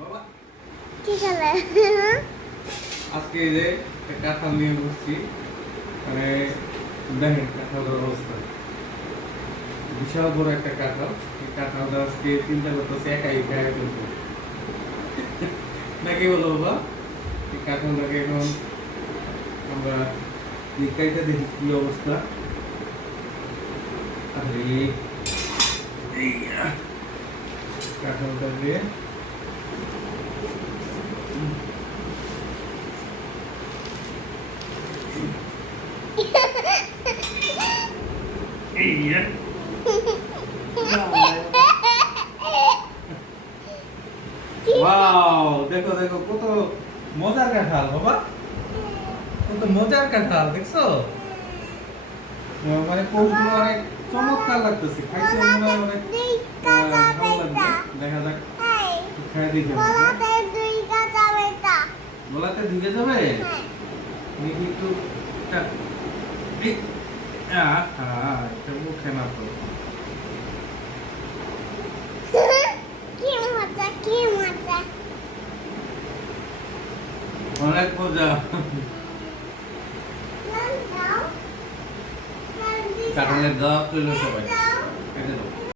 বাবা কি খেলে? আজকে এই যে একটা কাঁঠাল নিয়ে বসছি, মানে দেখেন কাঁঠালের অবস্থা, বিশাল বড় একটা কাঁঠাল। এই কাঁঠালটা আজকে চিন্তা করতেছে একাই খায় ফেলবো নাকি বলো বাবা? এই কাঁঠালটাকে এখন আমরা নিকাইটা দেখি কি অবস্থা। আরে এই কাঁঠালটা দিয়ে এই ওয়াও, দেখো দেখো কত মজার কাঁঠাল বাবা, কত মজার কাঁঠাল দেখছো? মানে কোষগুলো অনেক চমৎকার লাগতেছে, খাইতে মনে হয় অনেক ভালো লাগবে। দেখা যাক, খাই দেখি গলাতে ঢুকে যাবে দেখি একটু। এই, এটা মুখে না তো। কি মজা, কি মজা। অনেক মজা। কাঁঠালের দাওয়াত রইল সবাই, খেতে দাও।